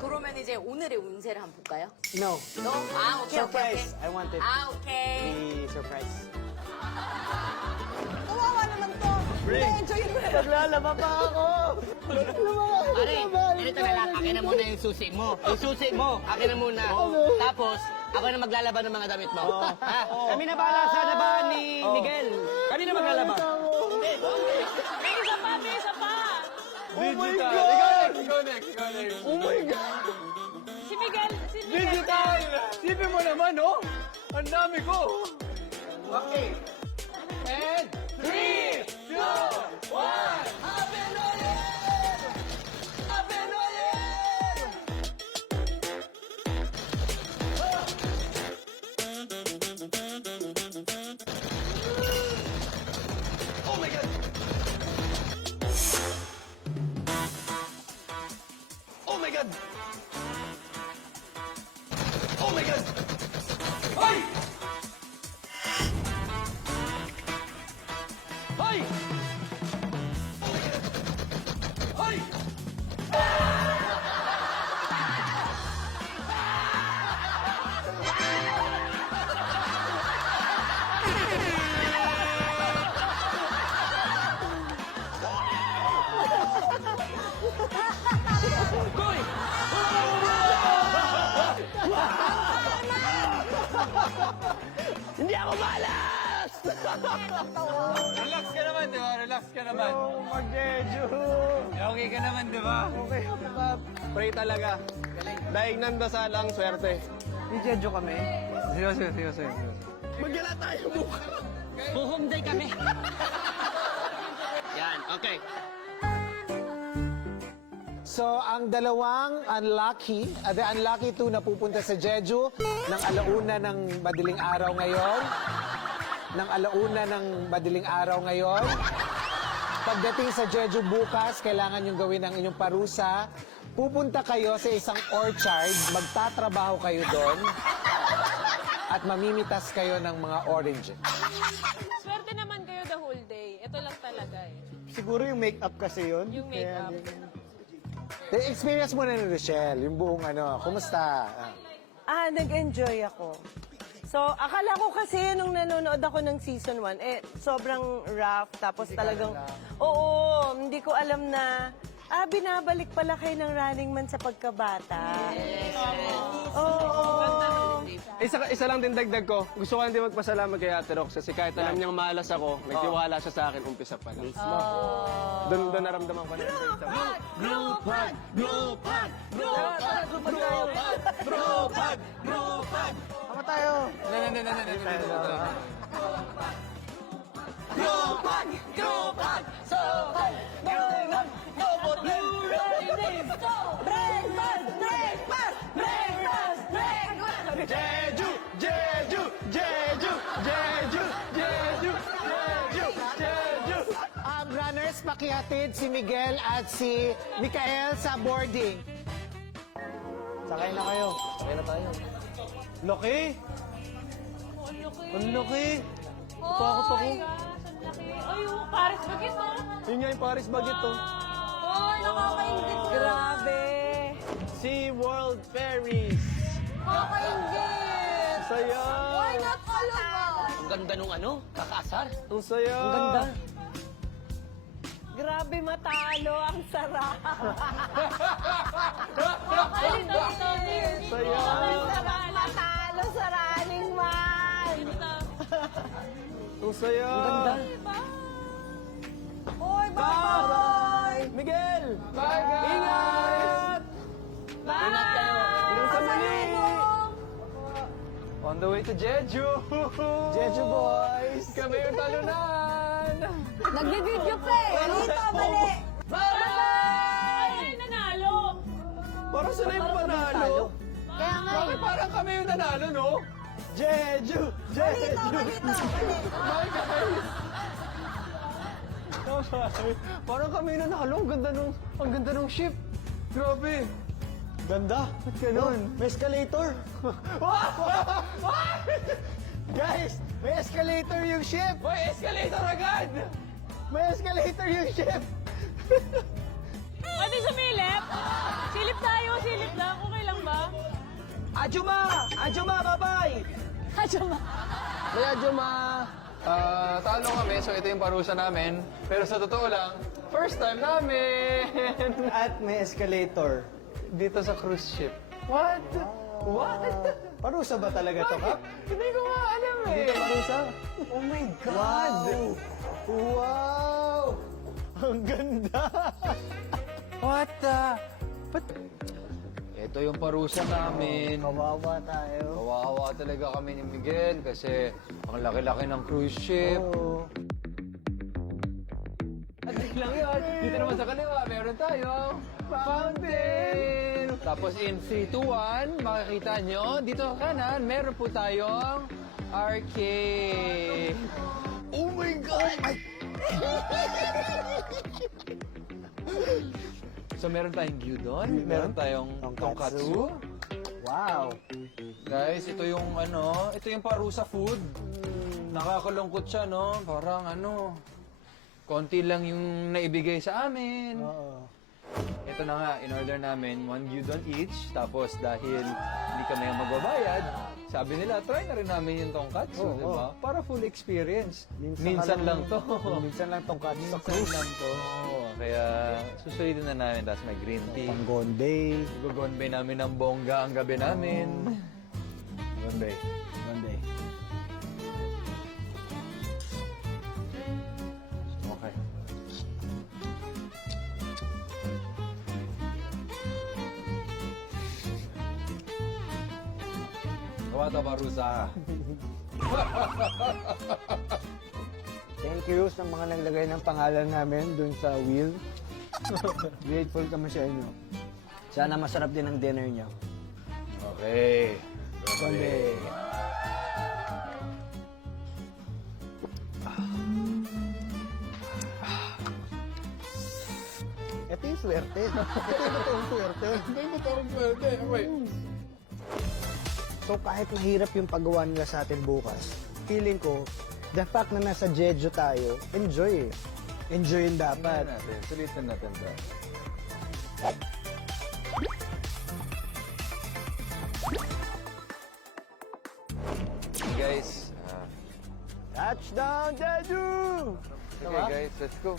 그러면 이제 오늘의 운세를 한번 볼까요? No. 너? 아, 오케이, Surprise. 오케이, I want it. 아, 오케이. Be surprise. Kawawa naman to. Enjoyin mo na. Naglalaba pa ako. Pare, ganito na lang. Akin na muna yung susi mo. Yung susi mo, akin na muna. Tapos, ako na maglalaba ng mga damit mo. Ha? Kami na bahala sa labahan ni Miguel. Kami na maglalaba. May isa pa, may isa pa. Oh my God! Ikaw next. Oh my God! Si Miguel, si Miguel. Digital! Sipin mo naman, oh! Ang dami ko! Okay. And 3, 2, 1! Happy New Year! Happy New Year! Oh my God! Oh my God! Oh my God! Ay! Ay! Oh my God! Ay! Goy! Hindi ako malas! Relax ka naman, di ba? Relax ka naman. Oh, Magjeju! Okay ka naman, di ba? Okay, Pap. Pray talaga. Daig ng dasal ang swerte. Di Jeju kami. Seryoso. Magyala tayo mukha. Home day kami. Yan, okay. So, ang dalawang unlucky, the unlucky two na pupunta sa Jeju ng alauna ng madaling araw ngayon. Pagdating sa Jeju bukas, kailangan nyo gawin ang inyong parusa. Pupunta kayo sa isang orchard, magtatrabaho kayo doon, at mamimitas kayo ng mga oranges. Swerte naman kayo the whole day. Ito lang talaga eh. Siguro yung make-up kasi yun. Yung makeup. Experience mo na ni Rochelle, yung buong ano, kumusta? Nag-enjoy ako. So, akala ko kasi nung nanonood ako ng season 1, sobrang rough. Tapos talagang, oo, hindi ko alam na, binabalik pala kayo ng Running Man sa pagkabata. Oo. Isa lang din dagdag ko. Gusto ko lang din magpasalamat kay Ate Rox kasi kahit alam niyang malas ako, nagtiwala siya sa akin umpisa pa lang. Doon naramdaman ko na yung great time. Tama tayo. Jeju! Jeju! Jeju! Jeju! Jeju! Jeju! Jeju! Runners, pakihatid si Miguel at si Mikael sa boarding. Sakay na kayo. Sakay na tayo. Laki! Ang laki! Takot ako. Gosh, ang laki. Ay, yung Paris Baguette, oh. Yun nga yung Paris Baguette to. Ay, nakakaingit yun. Grabe. Sea World Ferries. Nakakaingit. Saya! Why not all of us? Ang ganda nung ano, kakaasar. Ang saya! Ang ganda. Grabe matalo. Ang sarap. Ay, ito. Saya! Ang sarap matalo sa Running Man. Ang saya! Ang ganda. Oy, bye-bye. Miguel! Bye, guys! Ingat! Ingat kayo. Hanggang sa muli! On the way to Jeju! Jeju boys! Kami yung talunan! Nagbibideo pa eh. Dito, mali. Ay, nanalo. Parang sila yung panalo. Kaya nga Bakit parang kami yung nanalo, no? Jeju! Jeju! My guys! Parang kami yung nanalo. Ang ganda nung ship. Grabe! Ganda. Ba't ganun? May escalator. Guys, may escalator yung ship. May escalator agad! May escalator yung ship. Pwede sumilip? Silip tayo, silip lang. Okay lang ba? Ajuma! Ajuma, bye-bye! Kaya Juma, talo kami, so ito yung parusa namin. Pero sa totoo lang, first time namin! At may escalator. Dito sa cruise ship. What? What? Parusa ba talaga to, Kap? Hindi ko nga alam eh. Dito parusa? Oh my God! Wow! Ang ganda! What the? Ito yung parusa namin. Kawawa tayo. Kawawa talaga kami ni Miguel kasi ang laki-laki ng cruise ship. Oo. At lang yun. Dito naman sa kaliwa, meron tayong fountain. Tapos in 3, 2, 1, makikita nyo, dito sa kanan, meron po tayong arcade. Oh my God! So meron tayong gyudon, meron tayong tonkatsu. Wow! Guys, ito yung ito yung parusa food. Nakakalungkot siya, no? Parang konti lang yung naibigay sa amin. Oo. Ito na nga, in-order namin 1 gyudon each. Tapos dahil hindi kami ang magbabayad, sabi nila, try na rin namin yung tonkatsu, Oo, di ba? Para full experience. Minsan Minsan ka lang to. Minsan lang tong katsu sa Minsan cruise. lang to. Kaya susulitin na namin. Tapos may green tea. Pang-Gonday. Gugonbay namin ng bongga ang gabi namin. Gugonbay. Gonday. Okay. Gawa to, parusa. Thank you sa mga naglagay ng pangalan namin dun sa wheel. Grateful kami sa inyo. Sana masarap din ang dinner nyo. Okay. Gonday. Ito yung swerte. Ito yung totoong swerte. Ito yung totoong swerte. Okay. So kahit mahirap yung paggawa nila sa atin bukas, feeling ko, the fact na nasa Jeju tayo, enjoy eh. Enjoy yung dapat. Sulitin natin to. Hey guys. Touchdown, Jeju! Okay guys, let's go.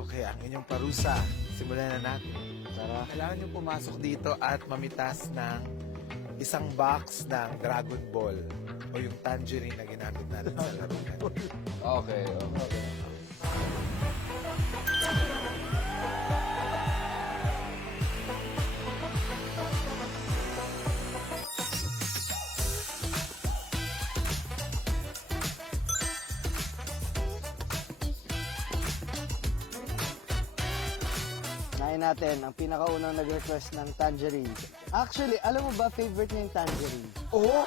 Okay, ang inyong parusa. Simulan na natin. Tara. Kailangan nyo pumasok dito at mamitas ng isang box ng Dragon Ball o yung tangerine na ginamit natin sa laro na. Okay, okay. Nahin natin, ang pinakaunang nag-request ng tangerine. Actually, alam mo ba, favorite niya yung tangerine? Oo!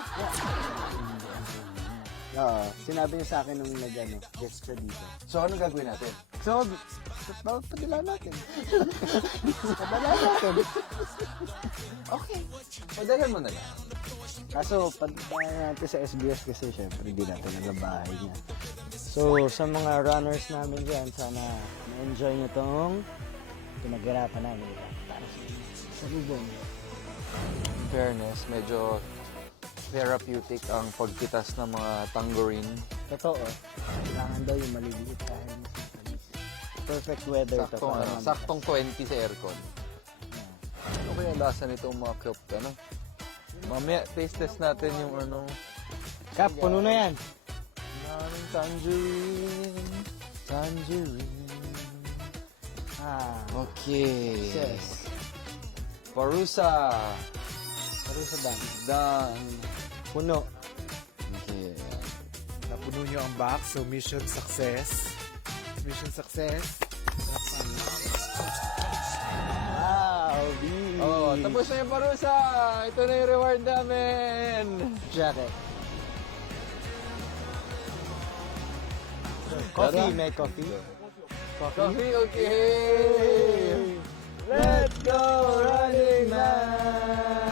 Oo, sinabi niya sa akin nung guest siya dito. So, anong gagawin natin? So, padala natin. Padala natin. Okay. Padalan mo na lang. Kaso, padala natin sa SBS kasi syempre hindi natin alam bahay niya. So, sa mga runners namin dyan, sana ma-enjoy nyo tong pinaghirapan namin. Para sa bubong. In fairness, medyo therapeutic ang pagpitas ng mga tangerine. Totoo. Kailangan daw yung maliliit dahil mas matamis. Perfect weather to. Saktong, para mamitas. saktong 20 sa aircon. Ano kaya lasa nitong mga cup, Mamaya, taste test natin yung Kap, puno na yan. Daming tangerine. Tangerine. Ah, Okay. yes. Parusa. Pero sa dami. Done. Puno. Okay. Napuno nyo ang box, so mission success. Mission success. Wow, B. Oh, tapos na yung parusa. Ito na yung reward namin. Jacket. Coffee, may coffee. Coffee, okay. Let's go running man.